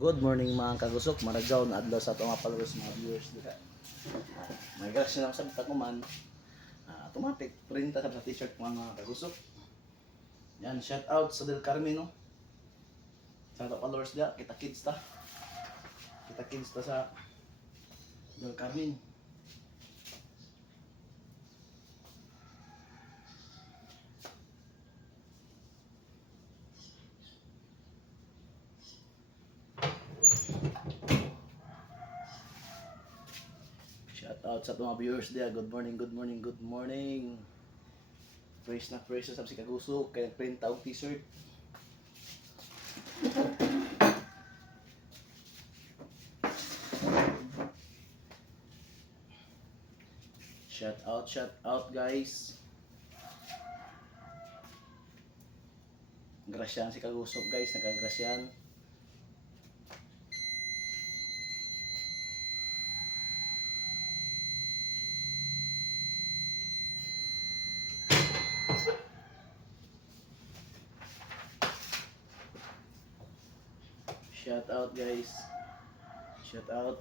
Good morning mga kagusok, maradyaw na adlaw sa mga followers, mga viewers dito. Ah, May grasya na sa bitag man. Ah, automatic print sa t-shirt mga kagusok. Yan, shout out sa Del Carmen no. Sa atong followers dia, kita kids ta. Kita kids ta sa Del Carmen. Shout out sa mga viewers dia. Good morning, good morning, good morning. Fresh na fresh sa si Kaguso. Kaya print out t-shirt. Shout out, shout out guys. Grasyan si Kagusok guys, nagagrasyan. Shout out guys. Shout out.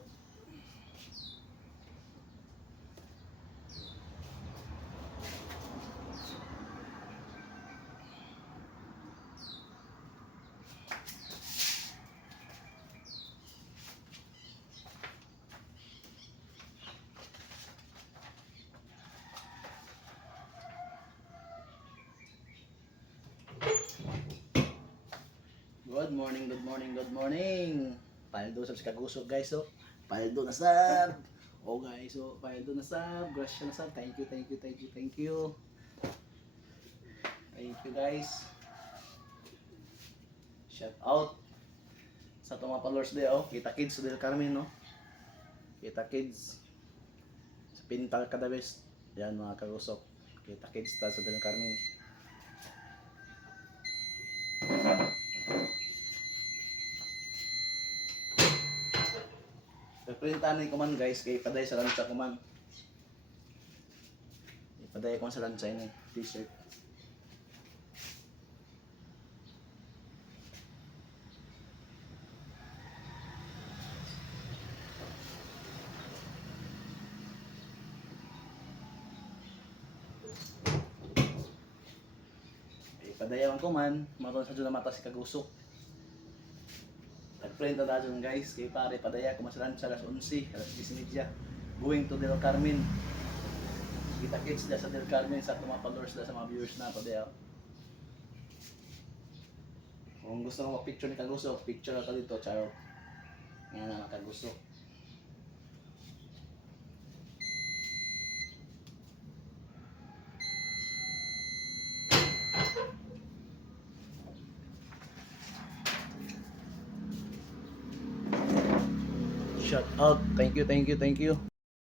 Good morning, good morning, good morning. Paldo sa Kagusok guys, oh. Paldo na sab. Oh guys, oh, paldo na sab. Grasya na sab. Thank you, thank you, thank you, thank you. Thank you guys. Shout out sa mga followers din, oh. Kita Kids Del Carmen, no? Kita Kids. Sa Pintal Kadabes. Yan mga kagusok. Kita Kids ta sa Del Carmen. Printahan ko man guys, kay paday sa lancha ko man. Ipaday ko man sa lancha ini, t-shirt. Ipadayawan ko man, maroon sa dyan mata si Kagusok. Nag-print na dahil guys, kay pare padaya ko masalan sa alas 11, alas 10 Going to Del Carmen. Kita kids da sa Del Carmen sa mga followers da sa mga viewers na padaya. Kung gusto mo picture ni Kagusok, picture ka dito, charo. Nga na Kagusok. Shout out. Thank you, thank you, thank you.